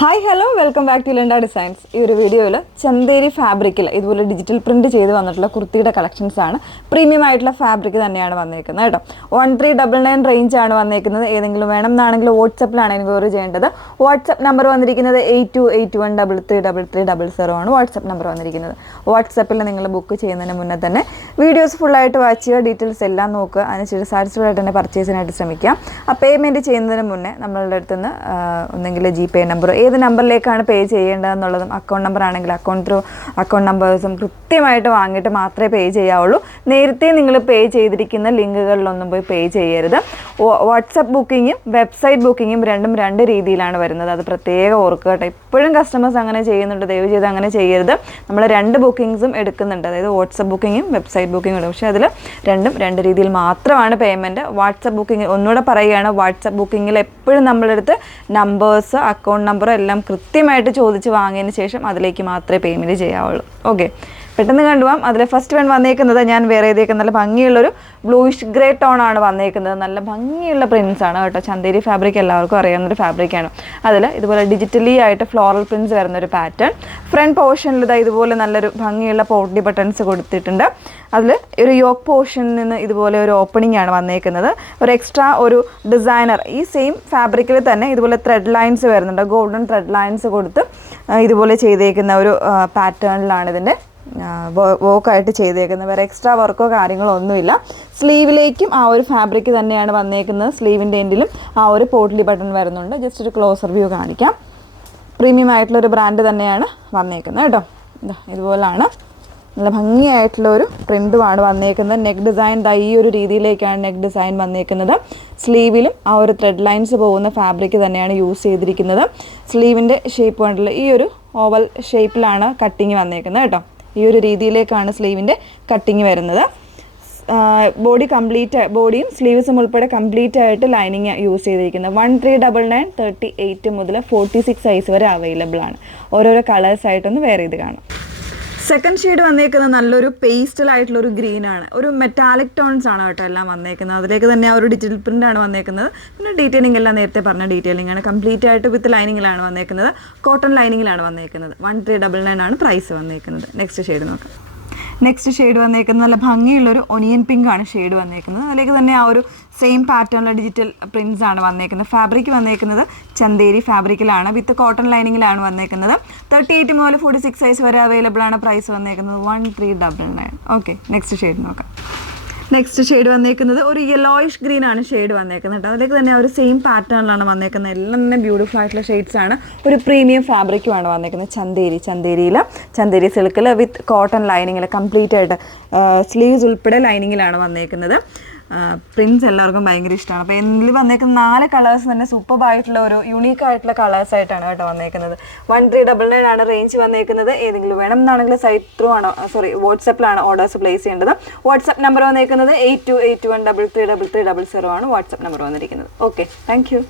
Hi hello welcome back to Lenda designs. ഈ ഒരു വീഡിയോയിൽ ചന്തേരി ഫാബ്രിക്കിൽ ഇതുപോലെ ഡിജിറ്റൽ പ്രിൻറ്റ് ചെയ്ത് വന്നിട്ടുള്ള കുർത്തിയുടെ കളക്ഷൻസ് ആണ്. പ്രീമിയം ആയിട്ടുള്ള ഫാബ്രിക് തന്നെയാണ് വന്നേക്കുന്നത് കേട്ടോ. 1399 റേഞ്ചാണ് വന്നേക്കുന്നത്. ഏതെങ്കിലും വേണം എന്നാണെങ്കിൽ വാട്സപ്പിലാണ് എൻക്വയറി ചെയ്യേണ്ടത്. വാട്സപ്പ് നമ്പർ വന്നിരിക്കുന്നത് 8281333300 ആണ് വാട്സപ്പ് നമ്പർ വന്നിരിക്കുന്നത്. വാട്സപ്പിൽ നിങ്ങൾ ബുക്ക് ചെയ്യുന്നതിന് മുന്നേ തന്നെ വീഡിയോസ് ഫുള്ളായിട്ട് വാച്ച് ചെയ്യുക, ഡീറ്റെയിൽസ് എല്ലാം നോക്കുക, അതിനുശേഷം സാറ്റിസ്ഫൈഡ് ആയിട്ട് തന്നെ പർച്ചേസിനായിട്ട് ശ്രമിക്കാം. ആ പേയ്മെൻറ്റ് ചെയ്യുന്നതിന് മുന്നേ നമ്മളുടെ അടുത്ത് നിന്ന് ഒന്നെങ്കിൽ GPay നമ്പർ ഏത് നമ്പറിലേക്കാണ് പേ ചെയ്യേണ്ടതെന്നുള്ളതും അക്കൗണ്ട് നമ്പർ ആണെങ്കിൽ അക്കൗണ്ട് നമ്പേഴ്സും കൃത്യമായിട്ട് വാങ്ങിയിട്ട് മാത്രമേ പേ ചെയ്യാവുള്ളൂ. നേരത്തെ നിങ്ങൾ പേ ചെയ്തിരിക്കുന്ന ലിങ്കുകളിലൊന്നും പോയി പേ ചെയ്യരുത്. വാട്സപ്പ് ബുക്കിങ്ങും വെബ്സൈറ്റ് ബുക്കിങ്ങും രണ്ട് രീതിയിലാണ് വരുന്നത്. അത് പ്രത്യേകം ഓർക്കുക കേട്ടോ. ഇപ്പോഴും കസ്റ്റമേഴ്സ് അങ്ങനെ ചെയ്യുന്നുണ്ട്. ദയവ് ചെയ്ത് അങ്ങനെ ചെയ്യരുത്. നമ്മൾ 2 ബുക്കിങ്സും എടുക്കുന്നുണ്ട്, അതായത് വാട്സപ്പ് ബുക്കിങ്ങും വെബ്സൈറ്റ് ബുക്കിങ്ങും. പക്ഷേ അതിൽ രണ്ട് രീതിയിൽ മാത്രമാണ് പേയ്മെൻറ്റ്. വാട്സപ്പ് ബുക്കിംഗ് ഒന്നുകൂടെ പറയുകയാണ്, വാട്സപ്പ് ബുക്കിങ്ങിൽ എപ്പോഴും നമ്മളെടുത്ത് നമ്പേഴ്സ് അക്കൗണ്ട് നമ്പറും എല്ലാം കൃത്യമായിട്ട് ചോദിച്ച് വാങ്ങിയതിന് ശേഷം അതിലേക്ക് മാത്രമേ പേയ്മെൻറ്റ് ചെയ്യാവുള്ളൂ. ഓക്കെ, പെട്ടെന്ന് കണ്ടുപോകാം. അതിൽ ഫസ്റ്റ് വൺ വന്നേക്കുന്നത് ഞാൻ വേറെ ചെയ്തേക്കുന്ന നല്ല ഭംഗിയുള്ളൊരു ബ്ലൂയിഷ് ഗ്രേ ടോൺ ആണ് വന്നേക്കുന്നത്. നല്ല ഭംഗിയുള്ള പ്രിൻസ് ആണ് കേട്ടോ. ചന്തേരി ഫാബ്രിക് എല്ലാവർക്കും അറിയാവുന്നൊരു ഫാബ്രിക്കാണ്. അതിൽ ഇതുപോലെ ഡിജിറ്റലി ആയിട്ട് ഫ്ലോറൽ പ്രിൻസ് വരുന്നൊരു പാറ്റേൺ. ഫ്രണ്ട് പോർഷനിൽ ഇതാ ഇതുപോലെ നല്ലൊരു ഭംഗിയുള്ള പോട്ടി ബട്ടൺസ് കൊടുത്തിട്ടുണ്ട്. അതിൽ ഒരു യോക്ക് പോർഷനിൽ നിന്ന് ഇതുപോലെ ഒരു ഓപ്പണിംഗ് ആണ് വന്നേക്കുന്നത്. ഒരു എക്സ്ട്രാ ഒരു ഡിസൈനർ ഈ സെയിം ഫാബ്രിക്കിൽ തന്നെ ഇതുപോലെ ത്രെഡ് ലൈൻസ് വരുന്നുണ്ട്. ഗോൾഡൻ ത്രെഡ് ലൈൻസ് കൊടുത്ത് ഇതുപോലെ ചെയ്തേക്കുന്ന ഒരു പാറ്റേണിലാണ് ഇതിൻ്റെ വർക്കായിട്ട് ചെയ്തേക്കുന്നത്. വേറെ എക്സ്ട്രാ വർക്കോ കാര്യങ്ങളോ ഒന്നുമില്ല. സ്ലീവിലേക്കും ആ ഒരു ഫാബ്രിക് തന്നെയാണ് വന്നേക്കുന്നത്. സ്ലീവിൻ്റെ എൻഡിലും ആ ഒരു പോട്ട്ലി ബട്ടൺ വരുന്നുണ്ട്. ജസ്റ്റ് ഒരു ക്ലോസർ വ്യൂ കാണിക്കാം. പ്രീമിയം ആയിട്ടുള്ളൊരു ബ്രാൻഡ് തന്നെയാണ് വന്നേക്കുന്നത് കേട്ടോ. ഇതുപോലാണ് നല്ല ഭംഗിയായിട്ടുള്ളൊരു പ്രിൻറ്റുമാണ് വന്നേക്കുന്നത്. നെക്ക് ഡിസൈൻ ഈ ഒരു രീതിയിലേക്കാണ് നെക്ക് ഡിസൈൻ വന്നേക്കുന്നത്. സ്ലീവിലും ആ ഒരു ത്രെഡ് ലൈൻസ് പോകുന്ന ഫാബ്രിക് തന്നെയാണ് യൂസ് ചെയ്തിരിക്കുന്നത്. സ്ലീവിൻ്റെ ഷേപ്പ് കൊണ്ടുള്ള ഈ ഒരു ഓവൽ ഷേപ്പിലാണ് കട്ടിങ് വന്നേക്കുന്നത് കേട്ടോ. ഈ ഒരു രീതിയിലേക്കാണ് സ്ലീവിൻ്റെ കട്ടിങ് വരുന്നത്. ബോഡിയും സ്ലീവ്സും ഉൾപ്പെടെ കംപ്ലീറ്റ് ആയിട്ട് ലൈനിങ് യൂസ് ചെയ്തിരിക്കുന്നത്. 1399 38 മുതൽ 46 സൈസ് വരെ അവൈലബിൾ ആണ്. ഓരോരോ കളേഴ്സായിട്ടൊന്ന് വെയർ ചെയ്ത് കാണാം. സെക്കൻഡ് ഷെയ്ഡ് വന്നേക്കുന്നത് നല്ലൊരു പേസ്റ്റലായിട്ടുള്ളൊരു ഗ്രീനാണ്. ഒരു മെറ്റാലിക് ടോൺസ് ആണ് കേട്ടോ എല്ലാം വന്നേക്കുന്നത്. അതിലേക്ക് തന്നെ ആ ഒരു ഡിജിറ്റൽ പ്രിൻ്റ് ആണ് വന്നേക്കുന്നത്. പിന്നെ ഡീറ്റെയിലിംഗ് എല്ലാം നേരത്തെ പറഞ്ഞ ഡീറ്റെയിലിംഗ് ആണ്. കംപ്ലീറ്റ് ആയിട്ട് വിത്ത് ലൈനിങ്ങിലാണ് വന്നേക്കുന്നത്. കോട്ടൺ ലൈനിങ്ങിലാണ് വന്നേക്കുന്നത്. 1399 ആണ് പ്രൈസ് വന്നേക്കുന്നത്. നെക്സ്റ്റ് ഷെയ്ഡ് നോക്കാം. നെക്സ്റ്റ് ഷെയ്ഡ് വന്നേക്കുന്നത് നല്ല ഭംഗിയുള്ളൊരു ഒനിയൻ പിങ്ക് ആണ് ഷെയ്ഡ് വന്നേക്കുന്നത്. അതിലേക്ക് തന്നെ ആ ഒരു സെയിം പാറ്റേണിലെ ഡിജിറ്റൽ പ്രിൻസ് ആണ് വന്നേക്കുന്നത്. ഫാബ്രിക് വന്നേക്കുന്നത് ചന്തേരി ഫാബ്രിക്കിലാണ്. വിത്ത് കോട്ടൺ ലൈനിങ്ങിലാണ് വന്നേക്കുന്നത്. 38 മുതൽ 46 സൈസ് വരെ അവൈലബിൾ ആണ്. പ്രൈസ് വന്നേക്കുന്നത് 1399. ഓക്കെ, നെക്സ്റ്റ് ഷെയ്ഡ് നോക്കാം. നെക്സ്റ്റ് ഷെയ്ഡ് വന്നേക്കുന്നത് ഒരു യെല്ലോയിഷ് ഗ്രീൻ ആണ് ഷെയ്ഡ് വന്നേക്കുന്നത്. അതിലേക്ക് തന്നെ ഒരു സെയിം പാറ്റേണിലാണ് വന്നേക്കുന്നത്. എല്ലാം തന്നെ ബ്യൂട്ടിഫുൾ ആയിട്ടുള്ള ഷെയ്ഡ്സ് ആണ്. ഒരു പ്രീമിയം ഫാബ്രിക്കുമാണ് വന്നേക്കുന്നത്. ചന്തേരി സിൽക്കിൽ വിത്ത് കോട്ടൺ ലൈനിങ്ങിൽ കംപ്ലീറ്റ് ആയിട്ട് സ്ലീവ്സ് ഉൾപ്പെടെ ലൈനിങ്ങിലാണ് വന്നേക്കുന്നത്. പ്രിൻസ് എല്ലാവർക്കും ഭയങ്കര ഇഷ്ടമാണ്. അപ്പോൾ ഇതിൽ വന്നേക്കുന്ന 4 കളേഴ്സ് തന്നെ സൂപ്പർബായിട്ടുള്ള ഒരു യുണീക്ക് ആയിട്ടുള്ള കളേഴ്സ് ആയിട്ടാണ് കേട്ടോ വന്നേക്കുന്നത്. 1399 ആണ് റേഞ്ച് വന്നേക്കുന്നത്. ഏതെങ്കിലും വേണം എന്നാണെങ്കിൽ വാട്സപ്പിലാണ് ഓർഡേഴ്സ് പ്ലേസ് ചെയ്യേണ്ടത്. വാട്സപ്പ് നമ്പർ വന്നേക്കുന്നത് 8281333300 ആണ് വാട്സപ്പ് നമ്പർ വന്നിരിക്കുന്നത്. Okay, thank you.